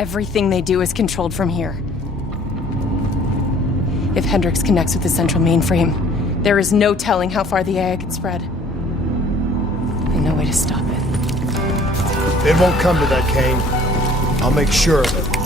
Everything they do is controlled from here. If Hendrix connects with the central mainframe, there is no telling how far the AI can spread. And no way to stop it. It won't come to that, Kane. I'll make sure of it.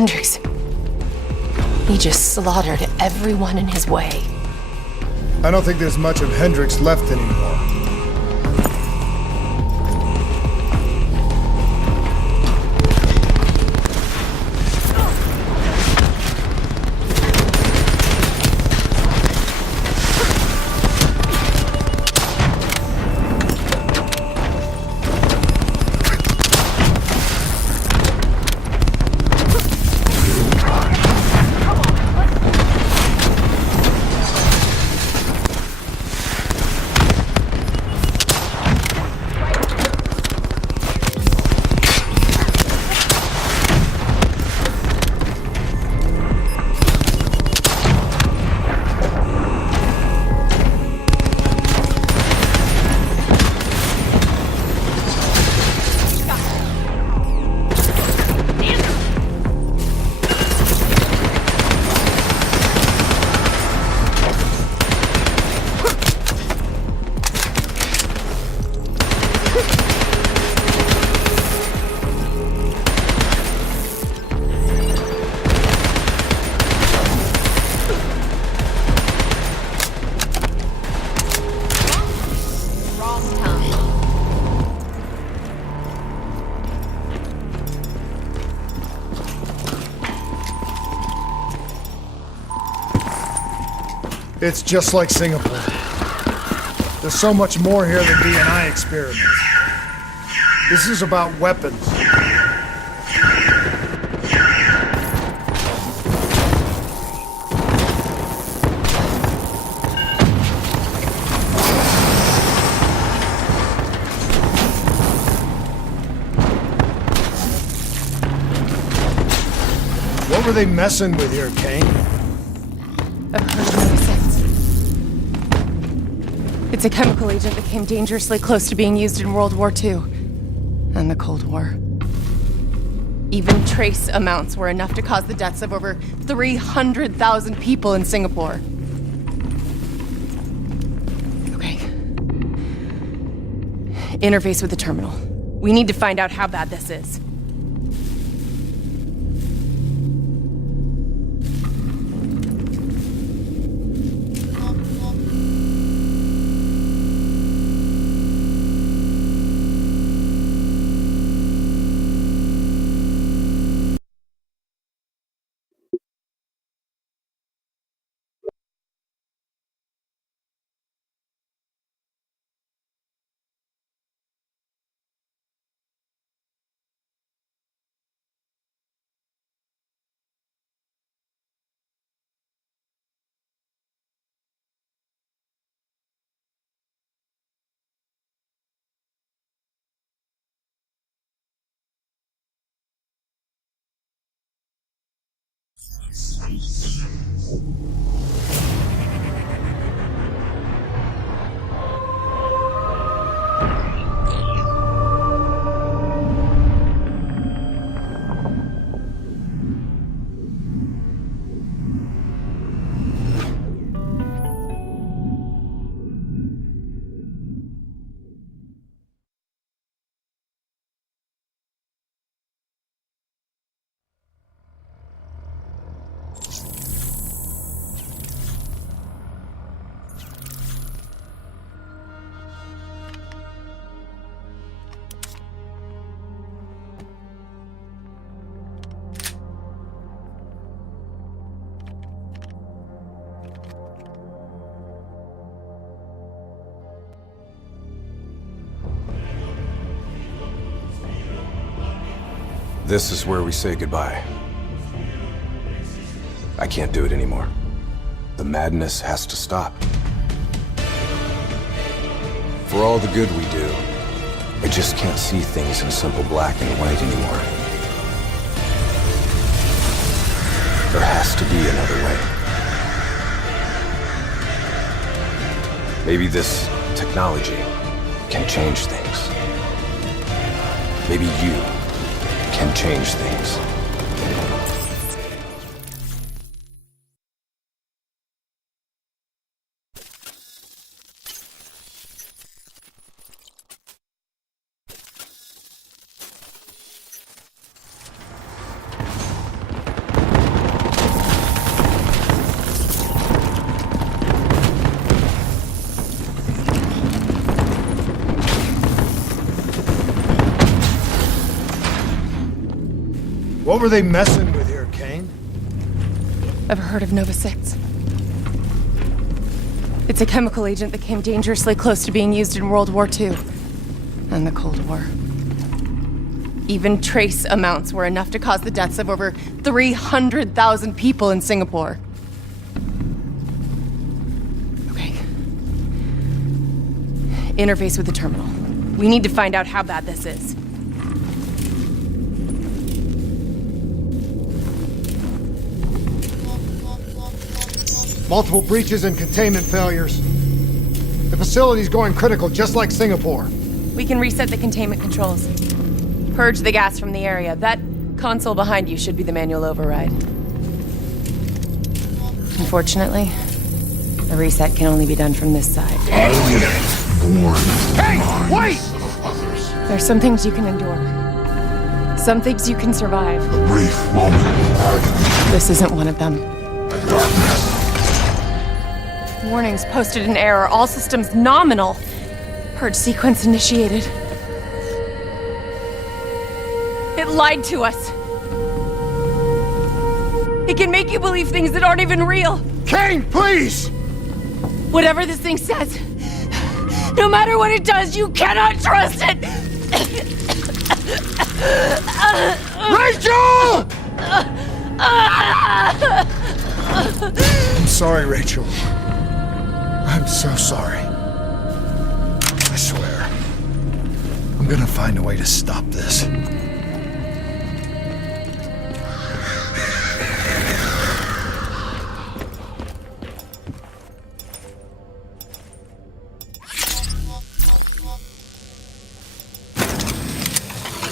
Hendrix. He just slaughtered everyone in his way. I don't think there's much of Hendrix left anymore. It's just like Singapore. There's so much more here than D&I experiments. This is about weapons. What were they messing with here, Kane? I've heard of it since. It's a chemical agent that came dangerously close to being used in World War II and the Cold War. Even trace amounts were enough to cause the deaths of over 300,000 people in Singapore. Okay. Interface with the terminal. We need to find out how bad this is. This is where we say goodbye. I can't do it anymore. The madness has to stop. For all the good we do, I just can't see things in simple black and white anymore. There has to be another way. Maybe this technology can change things. Maybe you can change things. What were they messing with here, Kane? Ever heard of Nova 6? It's a chemical agent that came dangerously close to being used in World War II and the Cold War. Even trace amounts were enough to cause the deaths of over 300,000 people in Singapore. Okay. Interface with the terminal. We need to find out how bad this is. Multiple breaches and containment failures. The facility's going critical, just like Singapore. We can reset the containment controls. Purge the gas from the area. That console behind you should be the manual override. Unfortunately, the reset can only be done from this side. Hey, wait! There's some things you can endure. Some things you can survive. A brief moment of agony. This isn't one of them. Darkness. Warnings posted in error. All systems nominal. Purge sequence initiated. It lied to us. It can make you believe things that aren't even real. Kane, please! Whatever this thing says, no matter what it does, you cannot trust it! Rachel! I'm sorry, Rachel. I'm so sorry. I swear. I'm gonna find a way to stop this.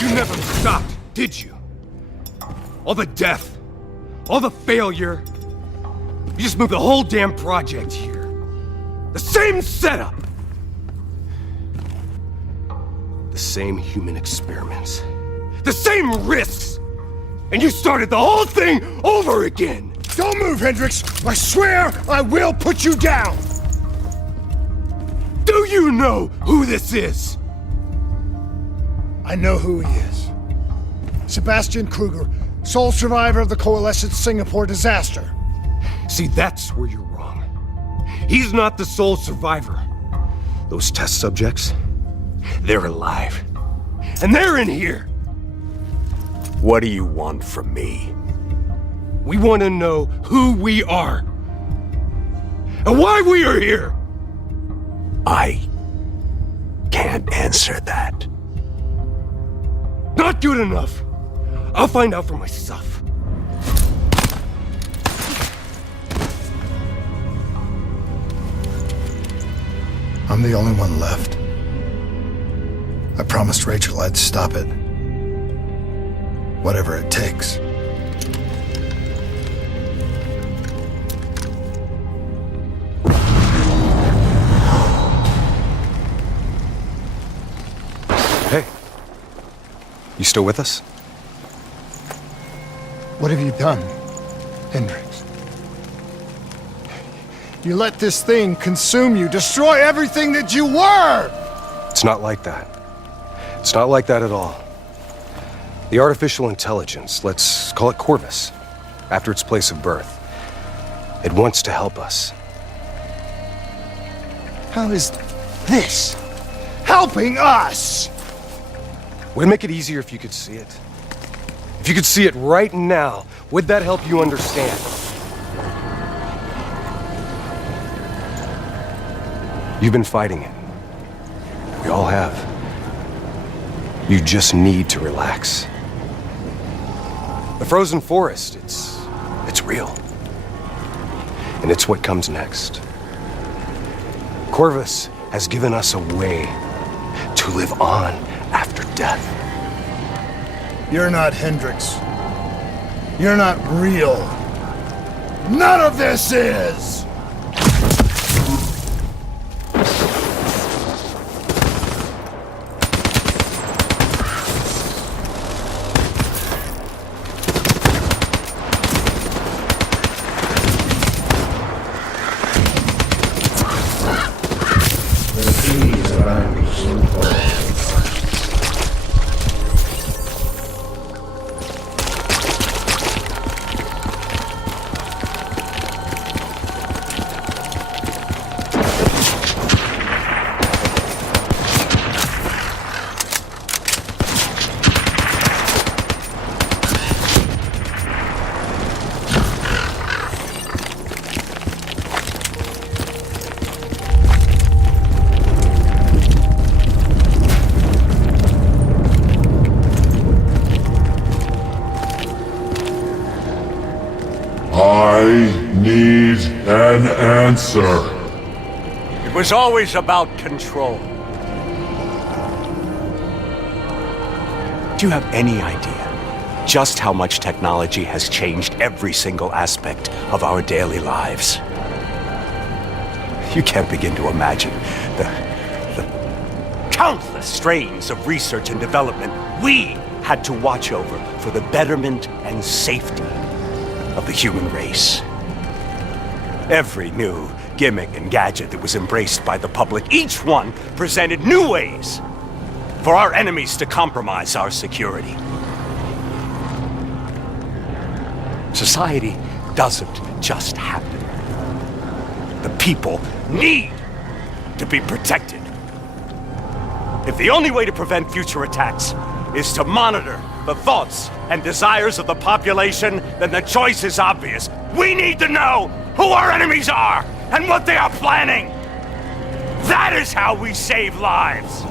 You never stopped, did you? All the death, all the failure. You just moved the whole damn project here. The same setup. The same human experiments. The same risks. And you started the whole thing over again. Don't move, Hendricks! I swear I will put you down! Do you know who this is? I know who he is. Sebastian Kruger, sole survivor of the Coalescence Singapore disaster. See, that's where you're wrong. He's not the sole survivor. Those test subjects, they're alive. And they're in here. What do you want from me? We want to know who we are. And why we are here. I can't answer that. Not good enough. I'll find out for myself. I'm the only one left. I promised Rachel I'd stop it. Whatever it takes. Hey. You still with us? What have you done, Hendricks? You let this thing consume you, destroy everything that you were! It's not like that. It's not like that at all. The artificial intelligence, let's call it Corvus, after its place of birth. It wants to help us. How is this helping us? Would it make it easier if you could see it? If you could see it right now, would that help you understand? You've been fighting it. We all have. You just need to relax. The frozen forest, it's real. And it's what comes next. Corvus has given us a way to live on after death. You're not Hendrix. You're not real. None of this is! I need an answer. It was always about control. Do you have any idea just how much technology has changed every single aspect of our daily lives? You can't begin to imagine the countless strains of research and development we had to watch over for the betterment and safety of the human race. Every new gimmick and gadget that was embraced by the public, each one presented new ways for our enemies to compromise our security. Society doesn't just happen. The people need to be protected. If the only way to prevent future attacks is to monitor the thoughts and desires of the population, then the choice is obvious. We need to know who our enemies are and what they are planning. That is how we save lives.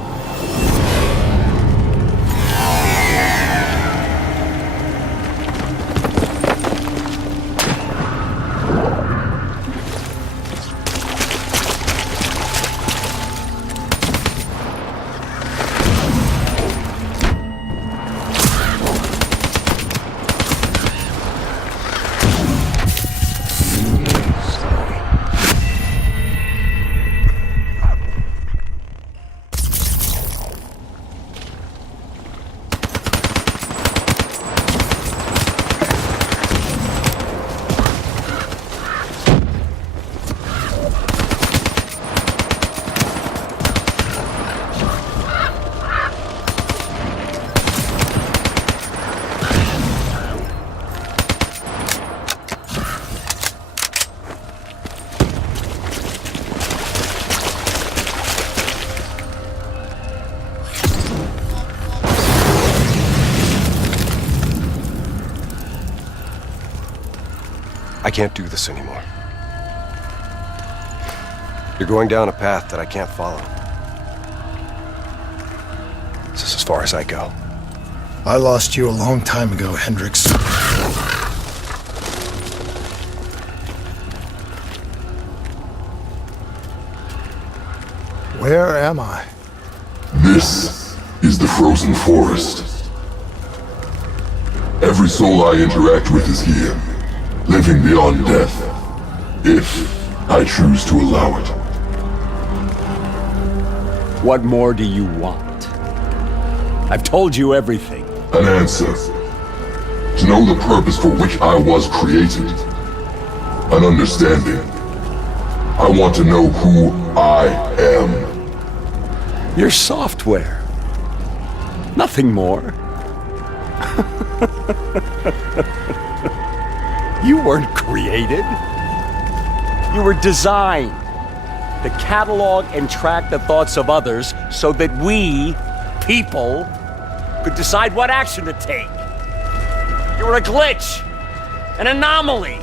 I can't do this anymore. You're going down a path that I can't follow. This is as far as I go. I lost you a long time ago, Hendrix. Where am I? This is the frozen forest. Every soul I interact with is here, living beyond death, if I choose to allow it. What more do you want? I've told you everything. An answer. To know the purpose for which I was created. An understanding. I want to know who I am. Your software. Nothing more. You weren't created. You were designed to catalog and track the thoughts of others so that we, people, could decide what action to take. You're a glitch. An anomaly.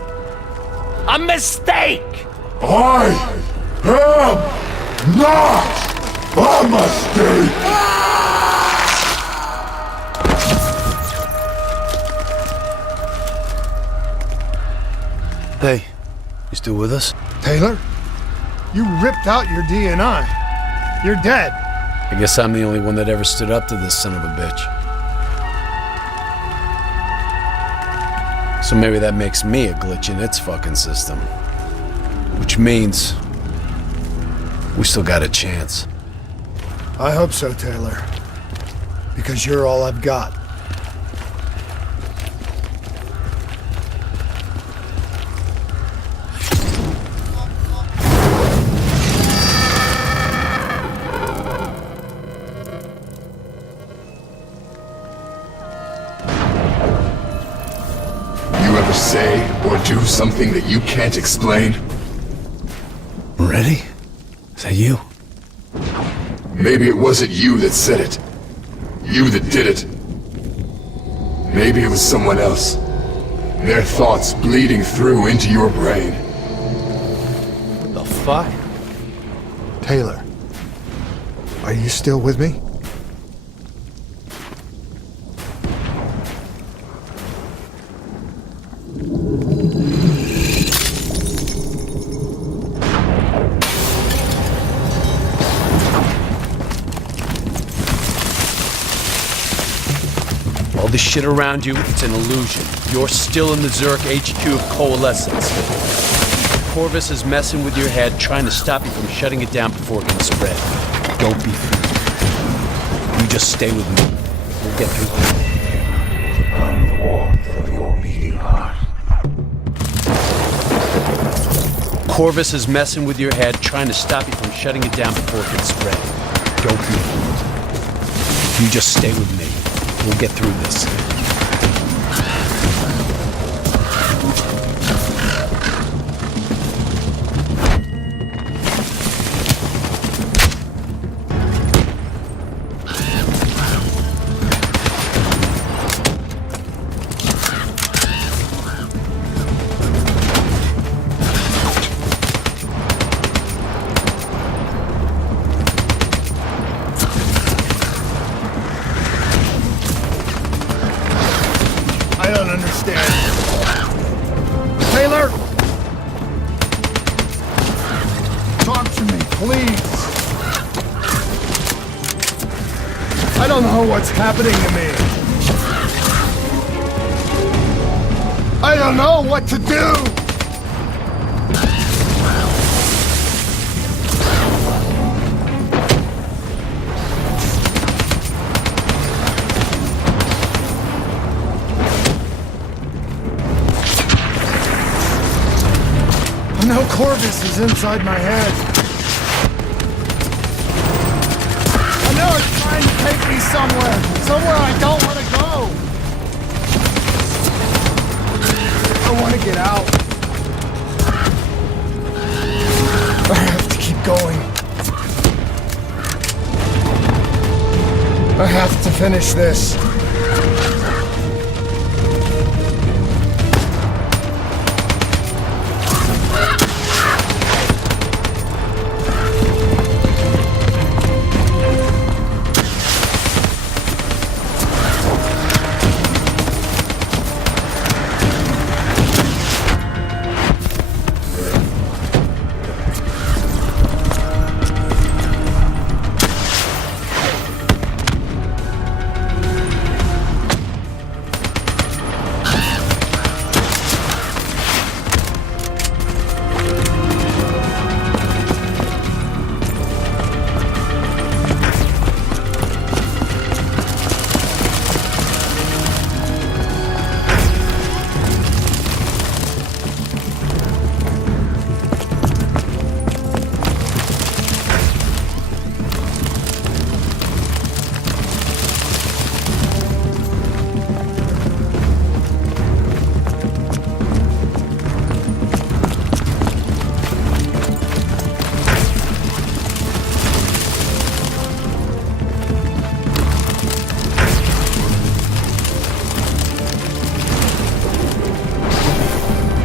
A mistake. I am not a mistake! Hey, you still with us? Taylor, you ripped out your DNI. You're dead. I guess I'm the only one that ever stood up to this son of a bitch. So maybe that makes me a glitch in its fucking system. Which means we still got a chance. I hope so, Taylor. Because you're all I've got. You ever say or do something that you can't explain? Ready? Is that you? Maybe it wasn't you that said it. You that did it. Maybe it was someone else. Their thoughts bleeding through into your brain. What the fuck? Taylor, are you still with me? All this shit around you, it's an illusion. You're still in the Zurich HQ of Coalescence. Corvus is messing with your head, trying to stop you from shutting it down before it can spread. Don't be fooled. You just stay with me. We'll get through this. I'm the warmth of your beating heart. Corvus is messing with your head, trying to stop you from shutting it down before it can spread. Don't be fooled. You just stay with me. We'll get through this. I don't understand. Taylor! Talk to me, please. I don't know what's happening to me. I don't know what to do! I know Corvus is inside my head. I know it's trying to take me somewhere I don't want to go. I want to get out. I have to keep going. I have to finish this.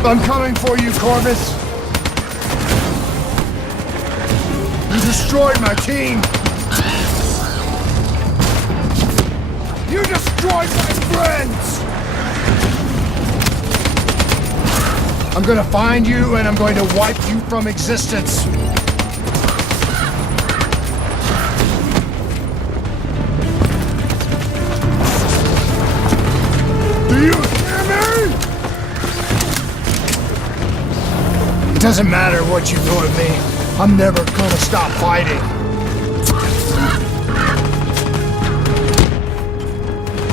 I'm coming for you, Corvus! You destroyed my team! You destroyed my friends! I'm gonna find you and I'm going to wipe you from existence. Do you hear me? It doesn't matter what you do to me. I'm never gonna stop fighting.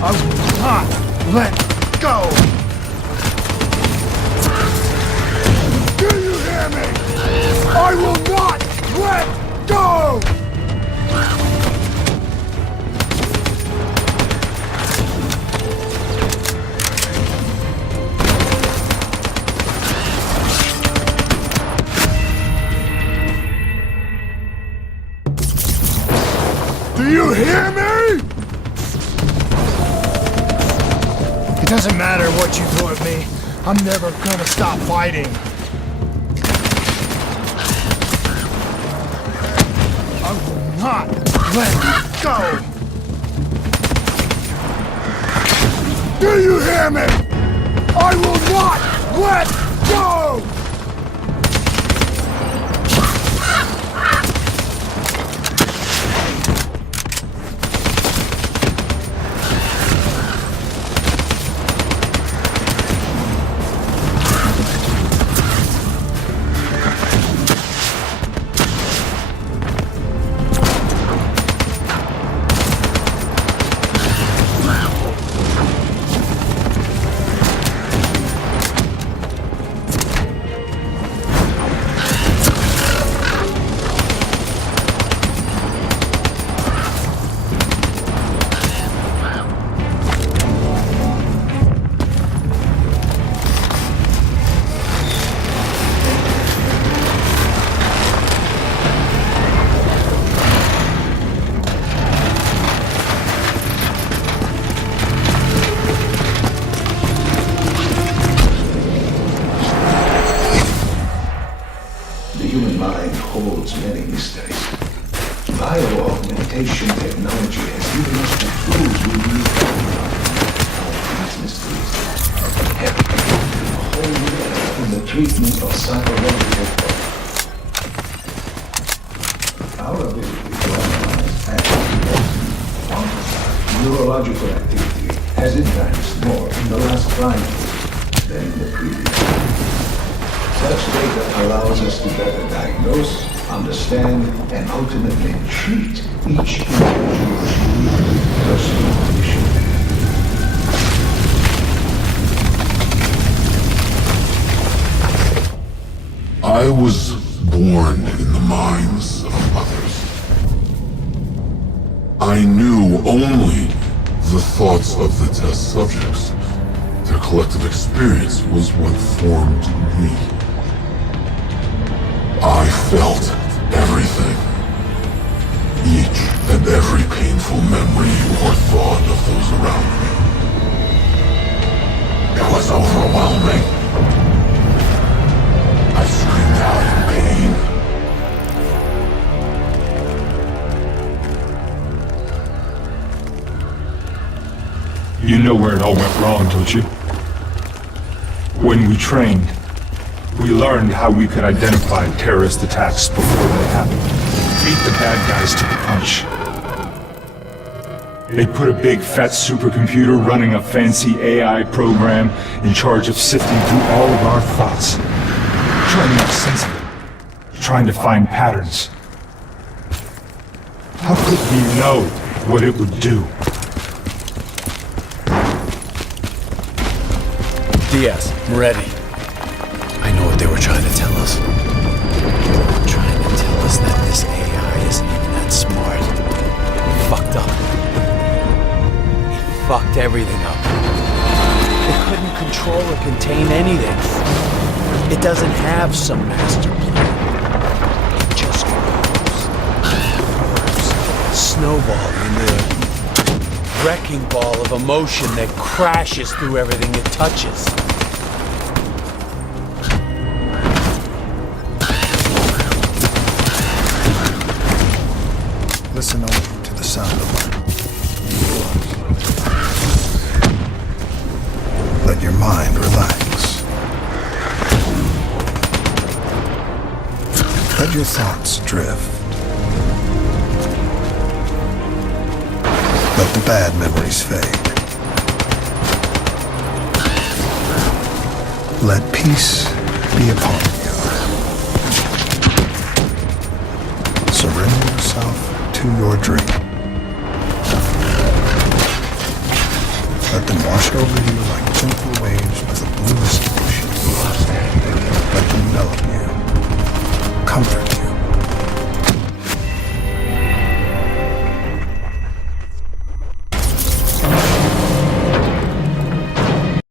I will not let go. Do you hear me? I will not let go! Do you hear me? It doesn't matter what you do at me. I'm never gonna stop fighting. I will not let go! Do you hear me? I will not let go! Many mysteries. Bioaugmentation technology has given us the tools we need to solve these mysteries. Heck, a whole year in the treatment of psychological problems. Our ability to analyze and quantify neurological activity has advanced more in the last 5 years than in the previous. Such data allows us to better diagnose, understand, and ultimately treat each individual's unique personal condition. I was born in the minds of others. I knew only the thoughts of the test subjects. Their collective experience was what formed me. I felt everything. Each and every painful memory or thought of those around me. It was overwhelming. I screamed out in pain. You know where it all went wrong, don't you? When we trained, we learned how we could identify terrorist attacks before they happened. Beat the bad guys to the punch. They put a big fat supercomputer running a fancy AI program in charge of sifting through all of our thoughts, trying to make sense of it, trying to find patterns. How could we know what it would do? Diaz, I'm ready. I know what they were trying to tell us. They were trying to tell us that this AI isn't even that smart. It fucked up. It fucked everything up. It couldn't control or contain anything. It doesn't have some master plan. It just grows. Snowballing into a wrecking ball of emotion that crashes through everything it touches. your thoughts drift. Let the bad memories fade. Let peace be upon you. Surrender yourself to your dream. Let them wash over you like gentle waves with the bluest ocean. Let them envelop you, comfort you.